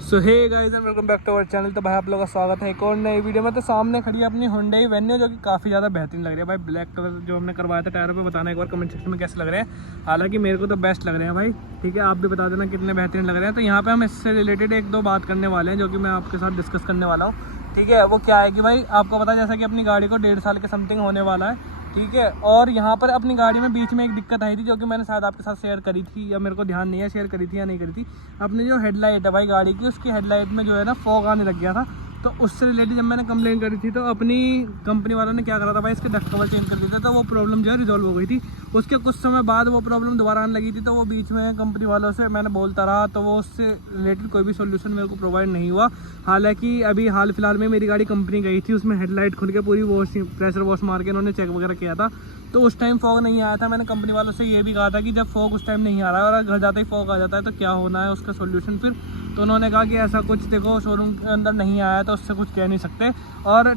So hey guys and welcome back to our channel. तो भाई आप लोगों का स्वागत है एक और नई वीडियो में। तो सामने खड़ी है अपनी Hyundai Venue जो कि काफ़ी ज़्यादा बेहतरीन लग रही है भाई। ब्लैक कलर जो हमने करवाया था टायरों पे, बताना एक बार कमेंट सेक्शन में कैसे लग रहे हैं। हालांकि मेरे को तो बेस्ट लग रहे हैं भाई, ठीक है, आप भी बता देना कितने बेहतरीन लग रहे हैं। तो यहाँ पे हम इससे रिलेटेड एक दो बात करने वाले हैं जो कि मैं आपके साथ डिस्कस करने वाला हूँ, ठीक है। वो क्या है कि भाई आपको पता है जैसा कि अपनी गाड़ी को 1.5 साल के समथिंग होने वाला है, ठीक है। और यहाँ पर अपनी गाड़ी में बीच में एक दिक्कत आई थी जो कि मैंने शायद आपके साथ शेयर करी थी, या मेरे को ध्यान नहीं है शेयर करी थी या नहीं करी थी। अपनी जो हेडलाइट है भाई गाड़ी की, उसकी हेडलाइट में जो है ना फॉग आने लग गया था। तो उससे रिलेटेड जब मैंने कंप्लेन करी थी तो अपनी कंपनी वालों ने क्या करा था भाई, इसके डस्ट कवर चेंज कर दिया था। तो वो प्रॉब्लम जो है रिजॉल्व हो गई थी। उसके कुछ समय बाद वो प्रॉब्लम दोबारा आने लगी थी, तो वो बीच में कंपनी वालों से मैंने बोलता रहा, तो वो उससे रिलेटेड कोई भी सोल्यूशन मेरे को प्रोवाइड नहीं हुआ। हालांकि अभी हाल फिलहाल में मेरी गाड़ी कंपनी गई थी, उसमें हेडलाइट खुल के पूरी वॉश प्रेशर वॉश मार के उन्होंने चेक वगैरह किया था। तो उस टाइम फॉग नहीं आया था। मैंने कंपनी वालों से ये भी कहा था कि जब फॉग उस टाइम नहीं आ रहा है और घर जाते ही फॉग आ जाता है तो क्या होना है उसका सोल्यूशन फिर। तो उन्होंने कहा कि ऐसा कुछ देखो शोरूम के अंदर नहीं आया तो उससे कुछ कह नहीं सकते। और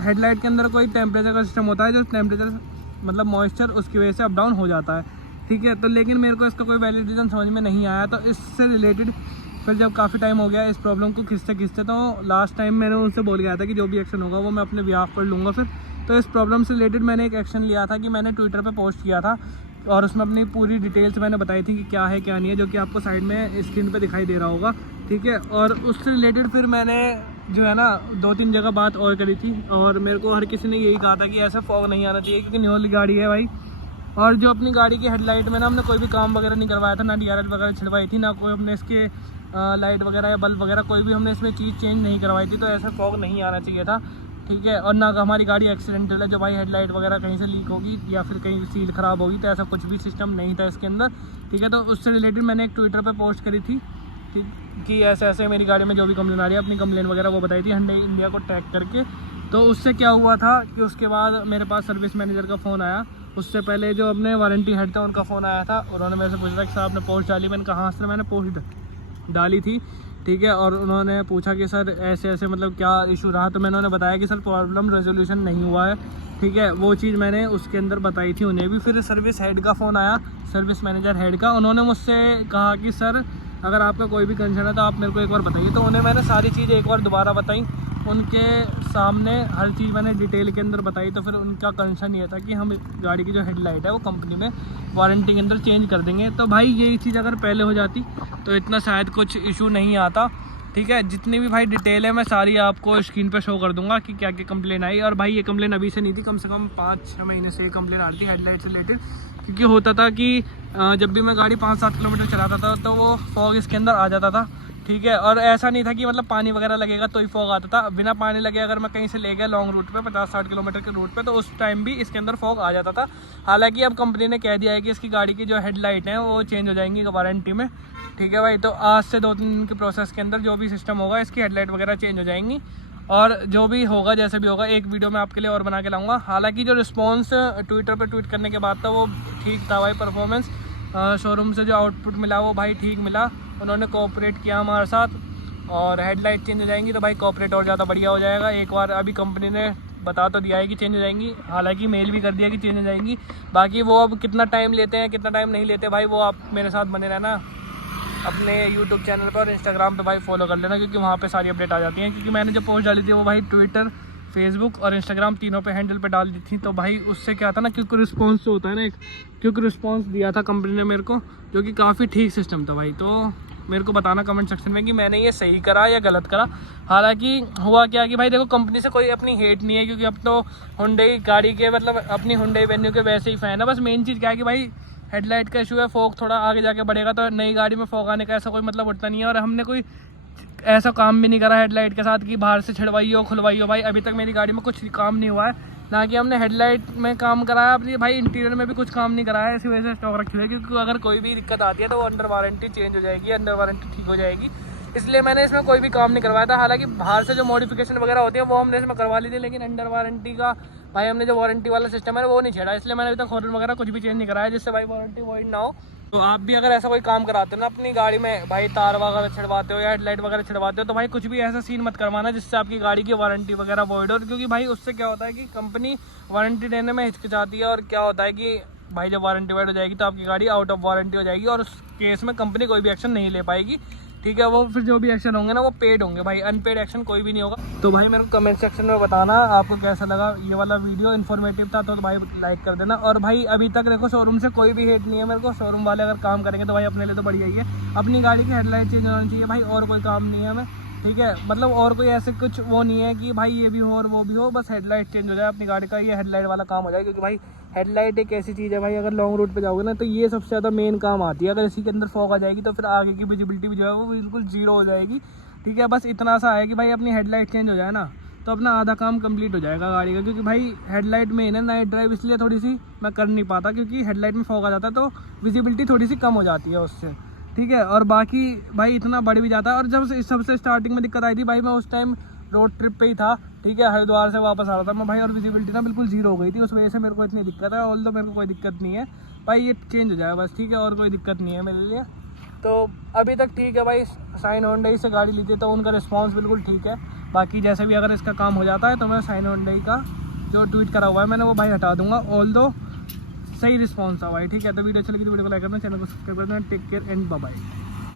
हेडलाइट के अंदर कोई टेम्परेचर का सिस्टम होता है, जो टेम्परेचर मतलब मॉइस्चर उसकी वजह से अप डाउन हो जाता है, ठीक है। तो लेकिन मेरे को इसका कोई वैलिड रीज़न समझ में नहीं आया। तो इससे रिलेटेड फिर जब काफ़ी टाइम हो गया इस प्रॉब्लम को खींचते तो लास्ट टाइम मैंने उनसे बोल गया था कि जो भी एक्शन होगा वो मैं अपने बिहाफ पर लूँगा फिर। तो इस प्रॉब्लम से रिलेटेड मैंने एक एक्शन लिया था कि मैंने ट्विटर पे पोस्ट किया था और उसमें अपनी पूरी डिटेल्स मैंने बताई थी कि क्या है क्या नहीं है, जो कि आपको साइड में स्क्रीन पे दिखाई दे रहा होगा, ठीक है। और उससे रिलेटेड फिर मैंने जो है ना 2-3 जगह बात और करी थी और मेरे को हर किसी ने यही कहा था कि ऐसे फॉग नहीं आना चाहिए क्योंकि न्यू वाली गाड़ी है भाई। और जो अपनी गाड़ी की हेडलाइट में ना हमने कोई भी काम वगैरह नहीं करवाया था, ना DRL वगैरह छिड़वाई थी, ना कोई हमने इसके लाइट वगैरह या बल्ब वगैरह कोई भी हमने इसमें चीज़ चेंज नहीं करवाई थी। तो ऐसा फॉग नहीं आना चाहिए था, ठीक है। और ना हमारी गाड़ी एक्सीडेंटल है जो भाई हेडलाइट वगैरह कहीं से लीक होगी या फिर कहीं सील ख़राब होगी, तो ऐसा कुछ भी सिस्टम नहीं था इसके अंदर, ठीक है। तो उससे रिलेटेड मैंने एक ट्विटर पे पोस्ट करी थी, ठीक, कि ऐसे ऐसे मेरी गाड़ी में जो भी कंप्लेन आ रही है, अपनी कंप्लेन वगैरह वो बताई थी Hyundai इंडिया को टैग करके। तो उससे क्या हुआ था कि उसके बाद मेरे पास सर्विस मैनेजर का फ़ोन आया। उससे पहले जो अपने वारंटी हेड था उनका फ़ोन आया था, उन्होंने मेरे से पूछा कि सर आपने पोस्ट डाली। मैंने कहा हाँ सर मैंने पोस्ट डाली थी, ठीक है। और उन्होंने पूछा कि सर ऐसे ऐसे मतलब क्या इशू रहा, तो मैंने उन्हें बताया कि सर प्रॉब्लम रेजोल्यूशन नहीं हुआ है, ठीक है। वो चीज़ मैंने उसके अंदर बताई थी उन्हें भी। फिर सर्विस हेड का फ़ोन आया, सर्विस मैनेजर हेड का। उन्होंने मुझसे कहा कि सर अगर आपका कोई भी कंसर्न है तो आप मेरे को एक बार बताइए। तो उन्हें मैंने सारी चीज़ एक बार दोबारा बताई, उनके सामने हर चीज़ मैंने डिटेल के अंदर बताई। तो फिर उनका कंसर्न ये था कि हम गाड़ी की जो हेडलाइट है वो कंपनी में वारंटी के अंदर चेंज कर देंगे। तो भाई यही चीज़ अगर पहले हो जाती तो इतना शायद कुछ इशू नहीं आता, ठीक है। जितनी भी भाई डिटेल है मैं सारी आपको स्क्रीन पे शो कर दूंगा कि क्या क्या कंप्लेन आई। और भाई ये कंप्लेन अभी से नहीं थी, कम से कम 5-6 महीने से ये कंप्लेन आती है हेडलाइट से रिलेटेड। क्योंकि होता था कि जब भी मैं गाड़ी 5-7 किलोमीटर चलाता था तो वो फॉग इसके अंदर आ जाता था, ठीक है। और ऐसा नहीं था कि मतलब पानी वगैरह लगेगा तो ही फॉग आता था, बिना पानी लगे अगर मैं कहीं से ले गया लॉन्ग रूट पे 50-60 किलोमीटर के रूट पे तो उस टाइम भी इसके अंदर फॉग आ जाता था। हालांकि अब कंपनी ने कह दिया है कि इसकी गाड़ी की जो हेडलाइट है वो चेंज हो जाएंगी वारंटी में, ठीक है भाई। तो आज से 2-3 दिन के प्रोसेस के अंदर जो भी सिस्टम होगा इसकी हेडलाइट वगैरह चेंज हो जाएंगी। और जो भी होगा जैसे भी होगा एक वीडियो मैं आपके लिए और बना के लाऊंगा। हालांकि जो रिस्पॉन्स ट्विटर पर ट्वीट करने के बाद था वो ठीक था भाई। परफॉर्मेंस शोरूम से जो आउटपुट मिला वो भाई ठीक मिला, उन्होंने कोऑपरेट किया हमारे साथ। और हेडलाइट चेंज हो जाएंगी तो भाई कोऑपरेट और ज़्यादा बढ़िया हो जाएगा। एक बार अभी कंपनी ने बता तो दिया है कि चेंज हो जाएंगी, हालांकि मेल भी कर दिया कि चेंज हो जाएंगी। बाकी वो अब कितना टाइम लेते हैं कितना टाइम नहीं लेते भाई, वो आप मेरे साथ बने रहना अपने YouTube चैनल पर और Instagram पे भाई फॉलो कर लेना, क्योंकि वहाँ पे सारी अपडेट आ जाती हैं। क्योंकि मैंने जो पोस्ट डाली थी वो भाई ट्विटर, फेसबुक और Instagram तीनों पे हैंडल पे डाल दी थी। तो भाई उससे क्या था ना, क्योंकि रिस्पांस जो होता है ना एक क्योंकि रिस्पांस दिया था कंपनी ने मेरे को, जो कि काफ़ी ठीक सिस्टम था भाई। तो मेरे को बताना कमेंट सेक्शन में कि मैंने ये सही करा या गलत करा। हालांकि हुआ क्या कि भाई देखो कंपनी से कोई अपनी हेट नहीं है, क्योंकि अब तो Hyundai गाड़ी के मतलब अपनी Hyundai Venue के वैसे ही फ़ैन है। बस मेन चीज़ क्या है कि भाई हेडलाइट का इशू है, फॉग थोड़ा आगे जाके बढ़ेगा तो नई गाड़ी में फॉग आने का ऐसा कोई मतलब उठता नहीं है। और हमने कोई ऐसा काम भी नहीं करा हेडलाइट के साथ कि बाहर से छिड़वाई हो खुलवाई हो। भाई अभी तक मेरी गाड़ी में कुछ काम नहीं हुआ है, ना कि हमने हेडलाइट में काम कराया अपनी भाई इंटीरियर में भी कुछ काम नहीं कराया। इसी वजह से स्टॉक रखी हुई है, क्योंकि अगर कोई भी दिक्कत आती है तो वो अंडर वारंटी चेंज हो जाएगी, अंडर वारंटी ठीक हो जाएगी। इसलिए मैंने इसमें कोई भी काम नहीं करवाया था। हालांकि बाहर से जो मॉडिफिकेशन वगैरह होती है वो हमने इसमें करवा ली थी, लेकिन अंडर वारंटी का भाई हमने जो वारंटी वाला सिस्टम है वो नहीं छेड़ा। इसलिए मैंने अभी तक हॉर्न वगैरह कुछ भी चेंज नहीं कराया, जिससे भाई वारंटी वॉइड ना हो। तो आप भी अगर ऐसा कोई काम कराते हो ना अपनी गाड़ी में भाई, तार वगैरह छिड़वाते हो या हेडलाइट वगैरह छिड़वाते हो, तो भाई कुछ भी ऐसा सीन मत करवाना जिससे आपकी गाड़ी की वारंटी वगैरह वॉइड हो। क्योंकि भाई उससे क्या होता है कि कंपनी वारंटी देने में हिचकिचाती है, और क्या होता है कि भाई जब वारंटी वॉइड हो जाएगी तो आपकी गाड़ी आउट ऑफ वारंटी हो जाएगी और उस केस में कंपनी कोई भी एक्शन नहीं ले पाएगी। ठीक है। वो फिर जो भी एक्शन होंगे ना वो पेड होंगे भाई, अनपेड एक्शन कोई भी नहीं होगा। तो भाई मेरे को कमेंट सेक्शन में बताना आपको कैसा लगा ये वाला वीडियो, इन्फॉर्मेटिव था तो भाई लाइक कर देना। और भाई अभी तक देखो शोरूम से कोई भी हेट नहीं है मेरे को, शोरूम वाले अगर काम करेंगे तो भाई अपने लिए तो बढ़िया ही है। अपनी गाड़ी की हेडलाइट चेंज होनी चाहिए भाई, और कोई काम नहीं है हमें, ठीक है। मतलब और कोई ऐसे कुछ वो नहीं है कि भाई ये भी हो और वो भी हो, बस हेडलाइट चेंज हो जाए अपनी गाड़ी का, ये हेडलाइट वाला काम हो जाए। क्योंकि भाई हेडलाइट एक ऐसी चीज़ है भाई, अगर लॉन्ग रूट पे जाओगे ना तो ये सबसे ज़्यादा मेन काम आती है। अगर इसी के अंदर फॉग आ जाएगी तो फिर आगे की विजिबिलिटी भी जो है वो बिल्कुल जीरो हो जाएगी, ठीक है। बस इतना सा है कि भाई अपनी हेडलाइट चेंज हो जाए ना तो अपना आधा काम कंप्लीट हो जाएगा गाड़ी का। क्योंकि भाई हेडलाइट मेन है, नाइट ड्राइव इसलिए थोड़ी सी मैं कर नहीं पाता क्योंकि हेडलाइट में फॉग आ जाता है तो विजिबिलिटी थोड़ी सी कम हो जाती है उससे, ठीक है। और बाकी भाई इतना बढ़ भी जाता है। और जब सबसे स्टार्टिंग में दिक्कत आई थी भाई, मैं उस टाइम रोड ट्रिप पे ही था, ठीक है, हरिद्वार से वापस आ रहा था मैं भाई, और विजिबिलिटी ना बिल्कुल जीरो हो गई थी, उस वजह से मेरे को इतनी दिक्कत है। ऑल तो मेरे को कोई दिक्कत नहीं है भाई, ये चेंज हो जाए बस, ठीक है, और कोई दिक्कत नहीं है मेरे लिए। तो अभी तक ठीक है भाई। साइन होंडई से गाड़ी ली थी तो उनका रिस्पॉन्स बिल्कुल ठीक है। बाकी जैसे भी अगर इसका काम हो जाता है तो मैं साइन होंडई का जो ट्वीट करा हुआ है मैंने वो भाई हटा दूंगा। ऑल दो सही रिस्पॉन्स था भाई, ठीक है। तो वीडियो अच्छी लगी तो वीडियो को लाइक करना, चैनल को सब्सक्राइब करना। Take care and bye bye.